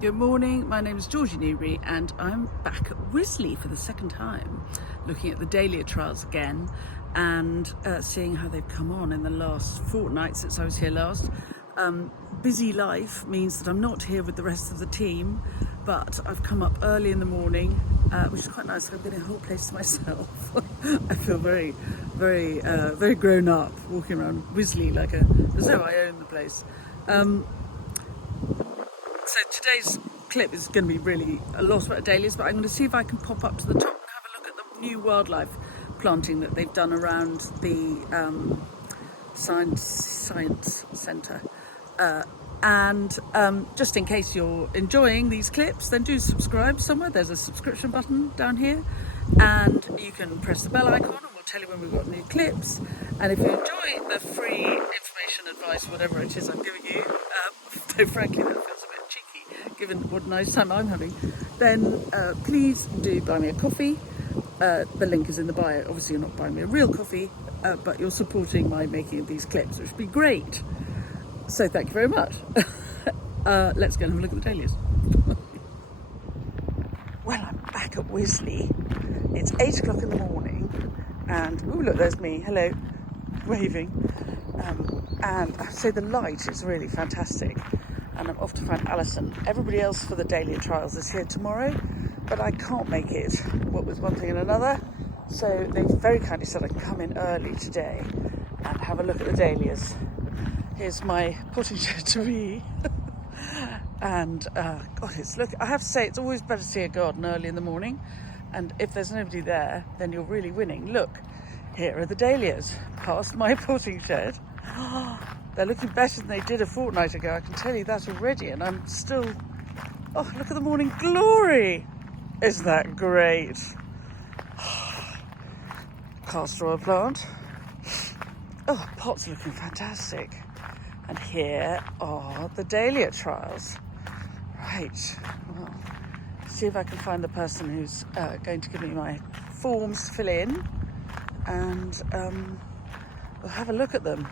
Good morning, my name is Georgie Newbury and I'm back at Wisley for the second time, looking at the dahlia trials again and seeing how they've come on in the last fortnight since I was here last. Busy life means that I'm not here with the rest of the team, but I've come up early in the morning, which is quite nice. I'm getting a whole place to myself. I feel very grown up walking around Wisley as though I own the place. So today's clip is going to be really a lot about dahlias, but I'm going to see if I can pop up to the top and have a look at the new wildlife planting that they've done around the Science Centre. And just in case you're enjoying these clips, then do subscribe somewhere. There's a subscription button down here, and you can press the bell icon and we'll tell you when we've got new clips. And if you enjoy the free information, advice, whatever it is I'm giving you, though frankly that feels a bit cheeky given what a nice time I'm having, then please do buy me a coffee. The link is in the bio. Obviously you're not buying me a real coffee, but you're supporting my making of these clips, which would be great. So thank you very much. Let's go and have a look at the dahlias. Well, I'm back at Wisley. It's 8 o'clock in the morning and, oh look, there's me, hello, waving. And I have to say the light is really fantastic. And I'm off to find Alison. Everybody else for the dahlia trials is here tomorrow, but I can't make it, what with one thing and another. So they very kindly said I can come in early today and have a look at the dahlias. Here's my potting shed to be. And God, I have to say, it's always better to see a garden early in the morning. And if there's nobody there, then you're really winning. Look, here are the dahlias past my potting shed. They're looking better than they did a fortnight ago, I can tell you that already. And I'm still, oh, look at the morning glory. Isn't that great? Castor oil plant. Oh, pots looking fantastic. And here are the dahlia trials. Right, well, see if I can find the person who's going to give me my forms to fill in, and we'll have a look at them.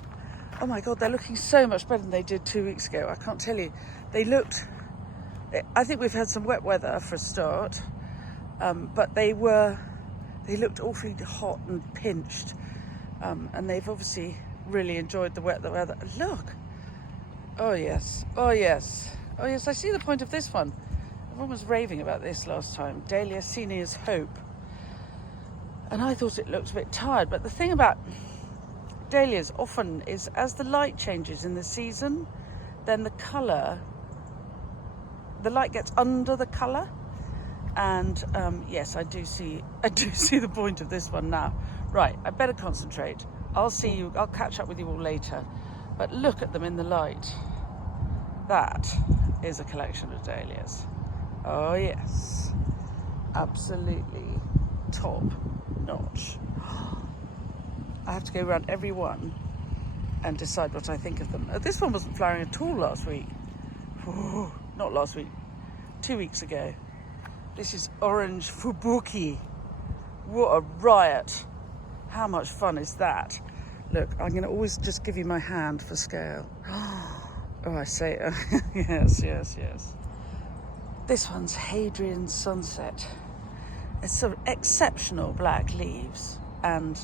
Oh my God, they're looking so much better than they did 2 weeks ago. I can't tell you. I think we've had some wet weather for a start, but they looked awfully hot and pinched, and they've obviously really enjoyed the weather. Look. Oh yes, oh yes, oh yes, I see the point of this one. Everyone was raving about this last time. Dahlia Senior's Hope. And I thought it looked a bit tired, but the thing about dahlias often is as the light changes in the season, then the light gets under the colour. And yes, I do see the point of this one now. Right, I better concentrate. I'll catch up with you all later. But look at them in the light. That is a collection of dahlias. Oh yes, absolutely top notch. I have to go around every one and decide what I think of them. This one wasn't flowering at all last week. Ooh, not last week, 2 weeks ago. This is orange Fubuki. What a riot. How much fun is that? Look, I'm going to always just give you my hand for scale. Oh, I say, yes. This one's Hadrian Sunset. It's sort of exceptional black leaves, and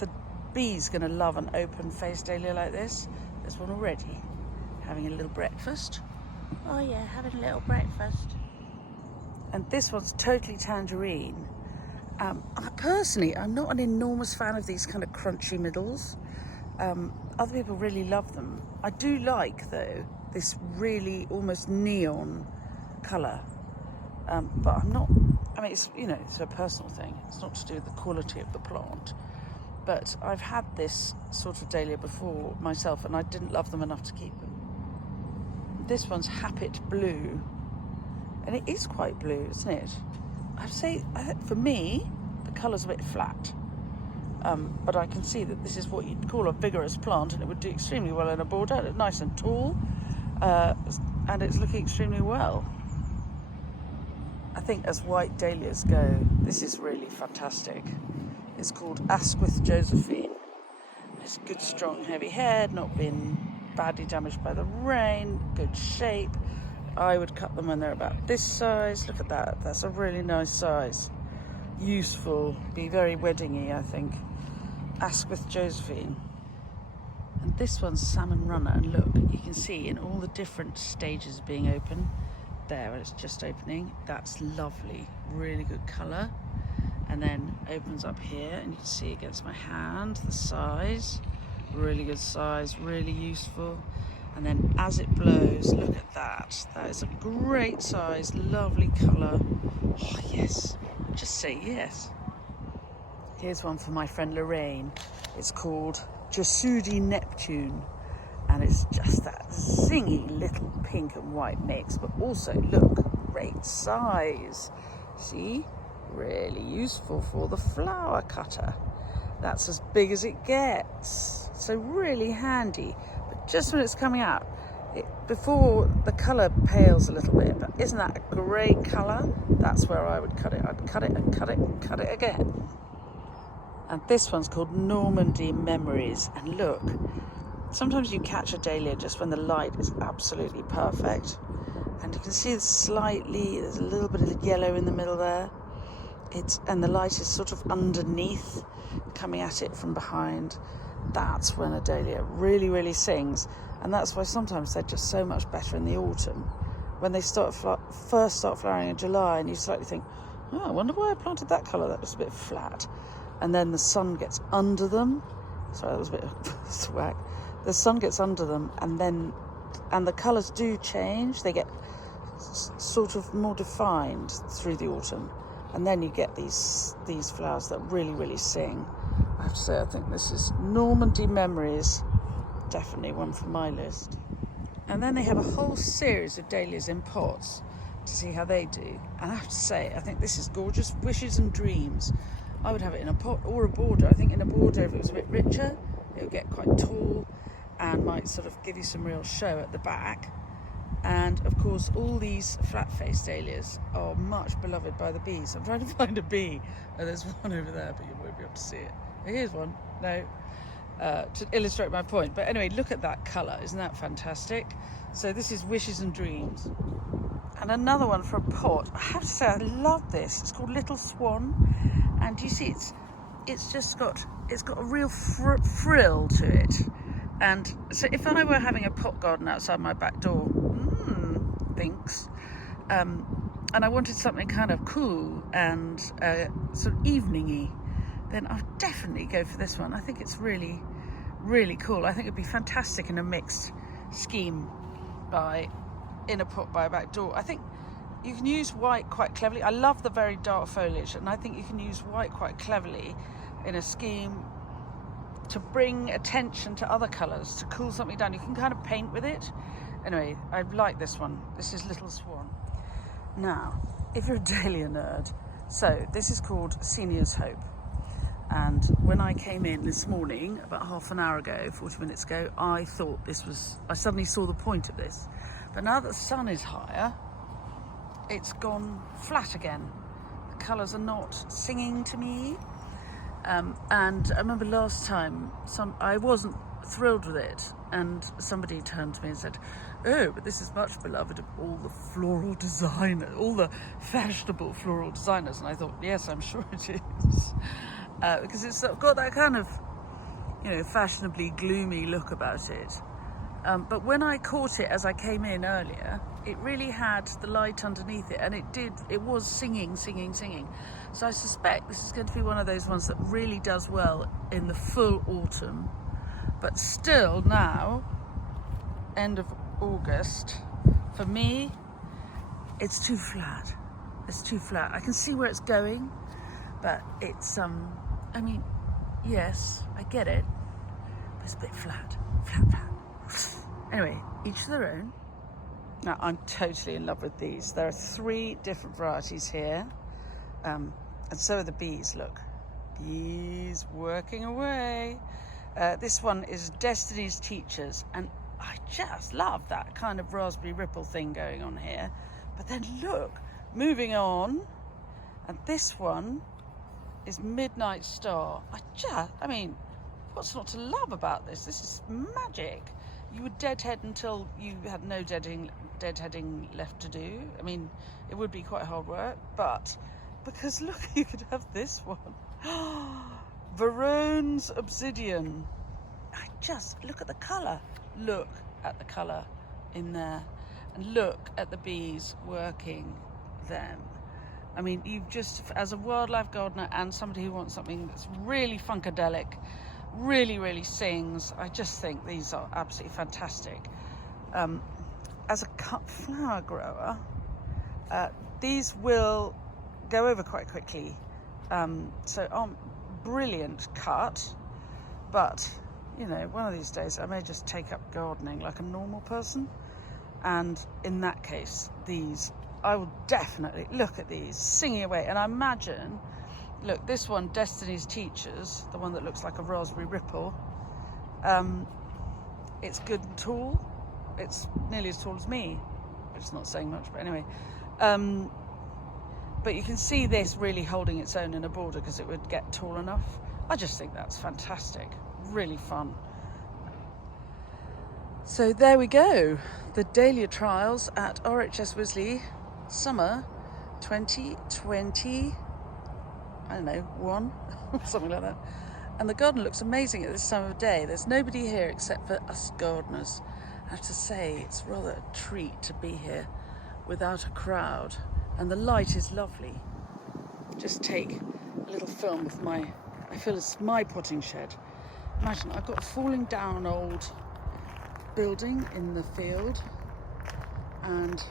the bee's going to love an open-faced dahlia like this. There's one already, having a little breakfast. Oh yeah, having a little breakfast. And this one's totally tangerine. Personally, I'm not an enormous fan of these kind of crunchy middles. Other people really love them. I do like, though, this really almost neon colour. But I'm not, I mean, it's a personal thing. It's not to do with the quality of the plant. But I've had this sort of dahlia before myself, and I didn't love them enough to keep them. This one's Happet Blue. And it is quite blue, isn't it? I'd say, for me, the colour's a bit flat. But I can see that this is what you'd call a vigorous plant, and it would do extremely well in a border. It's nice and tall, and it's looking extremely well. I think as white dahlias go, this is really fantastic. It's called Asquith Josephine. It's good, strong, heavy head, not been badly damaged by the rain, good shape. I would cut them when they're about this size. Look at that, that's a really nice size. Useful, be very weddingy, I think. Asquith Josephine. And this one's Salmon Runner, and look, you can see in all the different stages of being open. There, it's just opening. That's lovely, really good colour. And then opens up here, and you can see against my hand the size. Really good size, really useful. And then as it blows, look at that. That is a great size, lovely colour. Oh yes, just say yes. Here's one for my friend Lorraine. It's called Jasudi Neptune, and it's just that zingy little pink and white mix, but also look, great size. See, really useful for the flower cutter. That's as big as it gets, so really handy. But just when it's coming out, before the colour pales a little bit, but isn't that a great colour? That's where I would cut it. I'd cut it and cut it and cut it again. And this one's called Normandy Memories. And look, sometimes you catch a dahlia just when the light is absolutely perfect. And you can see there's a little bit of yellow in the middle there. And the light is sort of underneath, coming at it from behind. That's when a dahlia really, really sings. And that's why sometimes they're just so much better in the autumn. When they first start flowering in July, and you slightly think, oh, I wonder why I planted that colour, that was a bit flat. And then the sun gets under them. Sorry, that was a bit of swag. The sun gets under them, and the colours do change. They get sort of more defined through the autumn. And then you get these flowers that really, really sing. I have to say, I think this is Normandy Memories. Definitely one for my list. And then they have a whole series of dahlias in pots to see how they do. And I have to say, I think this is gorgeous. Wishes and Dreams. I would have it in a pot or a border. I think in a border, if it was a bit richer, it would get quite tall and might sort of give you some real show at the back. And of course, all these flat-faced dahlias are much beloved by the bees. I'm trying to find a bee. Oh, there's one over there, but you won't be able to see it. Here's one. No. To illustrate my point. But anyway, look at that colour. Isn't that fantastic? So this is Wishes and Dreams. And another one for a pot. I have to say, I love this. It's called Little Swan. And you see, it's got a real frill to it. And so if I were having a pot garden outside my back door, thinks, and I wanted something kind of cool and sort of evening-y, then I'd definitely go for this one. I think it's really, really cool. I think it'd be fantastic in a mixed scheme in a pot by a back door. I think you can use white quite cleverly. I love the very dark foliage, and I think you can use white quite cleverly in a scheme to bring attention to other colours, to cool something down. You can kind of paint with it. Anyway, I like this one. This is Little Swan. Now, if you're a dahlia nerd, so this is called Senior's Hope. And when I came in this morning, about half an hour ago, 40 minutes ago, I suddenly saw the point of this. But now that the sun is higher, it's gone flat again. The colours are not singing to me. And I remember last time, I wasn't thrilled with it, and somebody turned to me and said, oh, but this is much beloved of all the floral designers, all the fashionable floral designers. And I thought, yes, I'm sure it is. Because it's got that kind of, fashionably gloomy look about it. But when I caught it as I came in earlier, it really had the light underneath it, and it was singing. So I suspect this is going to be one of those ones that really does well in the full autumn. But still now, end of August, for me, it's too flat. I can see where it's going, but it's, yes, I get it, but it's a bit flat. Anyway, each to their own. Now, I'm totally in love with these. There are 3 different varieties here. And so are the bees, look. Bees working away. This one is Destiny's Teachers. And I just love that kind of raspberry ripple thing going on here. But then look, moving on. And this one is Midnight Star. What's not to love about this? This is magic. you would deadhead until you had no deadheading left to do. I mean, it would be quite hard work, but because look, you could have this one. Verone's obsidian. I just look at the colour. Look at the colour in there, and look at the bees working them. I mean, you've just, as a wildlife gardener and somebody who wants something that's really funkadelic, really sings, I just think these are absolutely fantastic. As a cut flower grower, these will go over quite quickly, so aren't brilliant cut, but you know, one of these days I may just take up gardening like a normal person, and in that case these, I will definitely look at these singing away. And I imagine, look, this one, Destiny's Teachers, the one that looks like a raspberry ripple, it's good and tall. It's nearly as tall as me, which is not saying much, but anyway. But you can see this really holding its own in a border because it would get tall enough. I just think that's fantastic, really fun. So there we go, the dahlia trials at RHS Wisley, summer 2020, I don't know, 1, something like that. And the garden looks amazing at this time of day. There's nobody here except for us gardeners. I have to say, it's rather a treat to be here without a crowd. And the light is lovely. Just take a little film of I feel it's my potting shed. Imagine, I've got a falling down old building in the field, and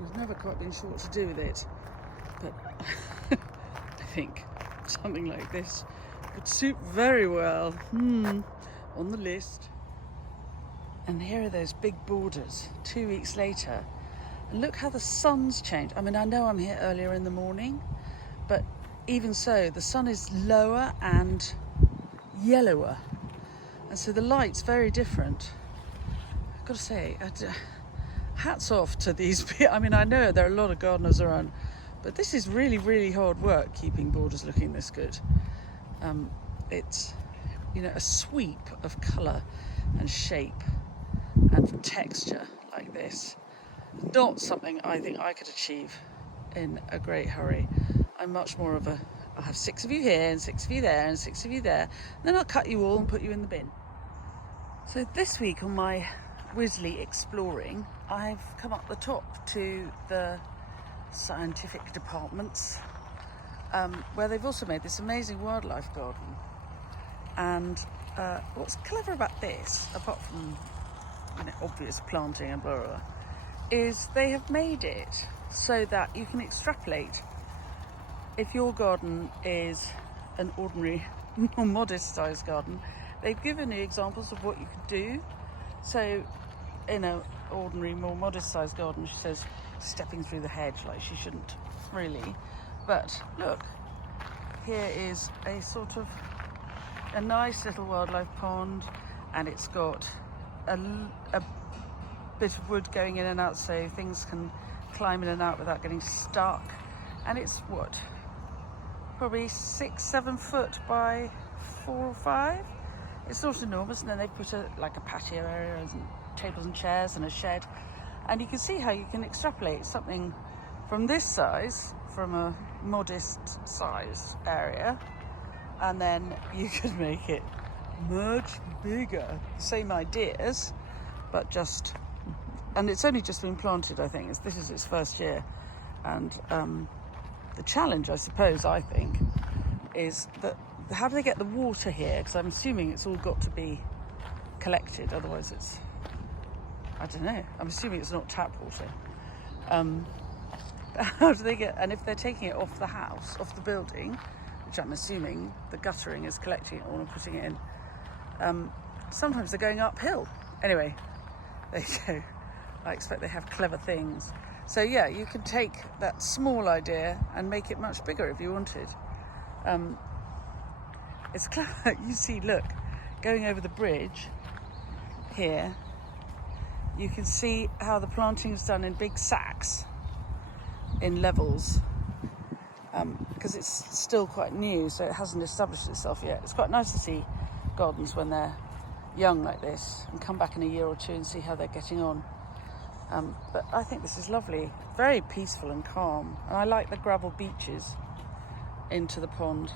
we've never quite been sure what to do with it. But I think something like this would suit very well. On the list. And here are those big borders 2 weeks later. And look how the sun's changed. I mean, I know I'm here earlier in the morning, but even so, the sun is lower and yellower. And so the light's very different. I've got to say, hats off to these people. I mean, I know there are a lot of gardeners around, but this is really hard work, keeping borders looking this good. It's, you know, a sweep of colour and shape and texture like this. Not something I think I could achieve in a great hurry. I'm much more of I'll have 6 of you here and 6 of you there and 6 of you there, and then I'll cut you all and put you in the bin. So this week on my Wisley exploring, I've come up the top to the scientific departments, where they've also made this amazing wildlife garden. And what's clever about this, apart from, you know, obvious planting and blah, blah, blah, is they have made it so that you can extrapolate. If your garden is an ordinary, more modest sized garden, they've given you examples of what you could do. So in an ordinary, more modest sized garden, she says stepping through the hedge, like she shouldn't really. But look, here is a sort of a nice little wildlife pond, and it's got a bit of wood going in and out so things can climb in and out without getting stuck. And it's what, probably 6-7 foot by 4 or 5. It's not enormous. And then they put a patio area and tables and chairs and a shed, and you can see how you can extrapolate something from this size, from a modest size area, and then you could make it much bigger. Same ideas, but just, and it's only just been planted, I think. This is its first year. And the challenge, I suppose, I think, is that how do they get the water here? Because I'm assuming it's all got to be collected, otherwise it's, I don't know, I'm assuming it's not tap water. How do they get, and if they're taking it off the house, off the building, which I'm assuming the guttering is collecting it all and putting it in, sometimes they're going uphill. Anyway, there you go. I expect they have clever things. So yeah, you can take that small idea and make it much bigger if you wanted. It's clever. You see, look, going over the bridge here, you can see how the planting is done in big sacks, in levels, because it's still quite new, so it hasn't established itself yet. It's quite nice to see gardens when they're young like this and come back in a year or two and see how they're getting on. But I think this is lovely, very peaceful and calm, and I like the gravel beaches into the pond.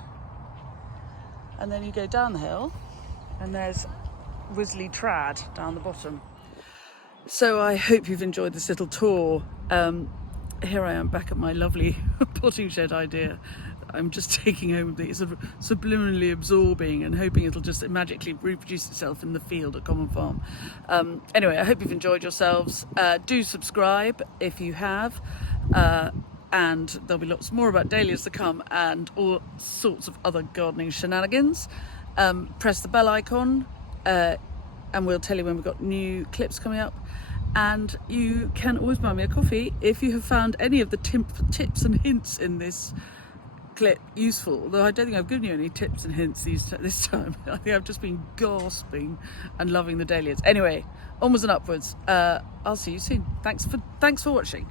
And then you go down the hill and there's Wisley Trad down the bottom. So I hope you've enjoyed this little tour. Here I am back at my lovely potting shed idea. I'm just taking home the sort of subliminally absorbing and hoping it'll just magically reproduce itself in the field at Common Farm. Anyway, I hope you've enjoyed yourselves. Do subscribe if you have, and there'll be lots more about dahlias to come and all sorts of other gardening shenanigans. Press the bell icon and we'll tell you when we've got new clips coming up. And you can always buy me a coffee if you have found any of the tips and hints in this clip useful, although I don't think I've given you any tips and hints this time. I think I've just been gasping and loving the dahlias. Anyway, onwards and upwards. I'll see you soon. Thanks for watching.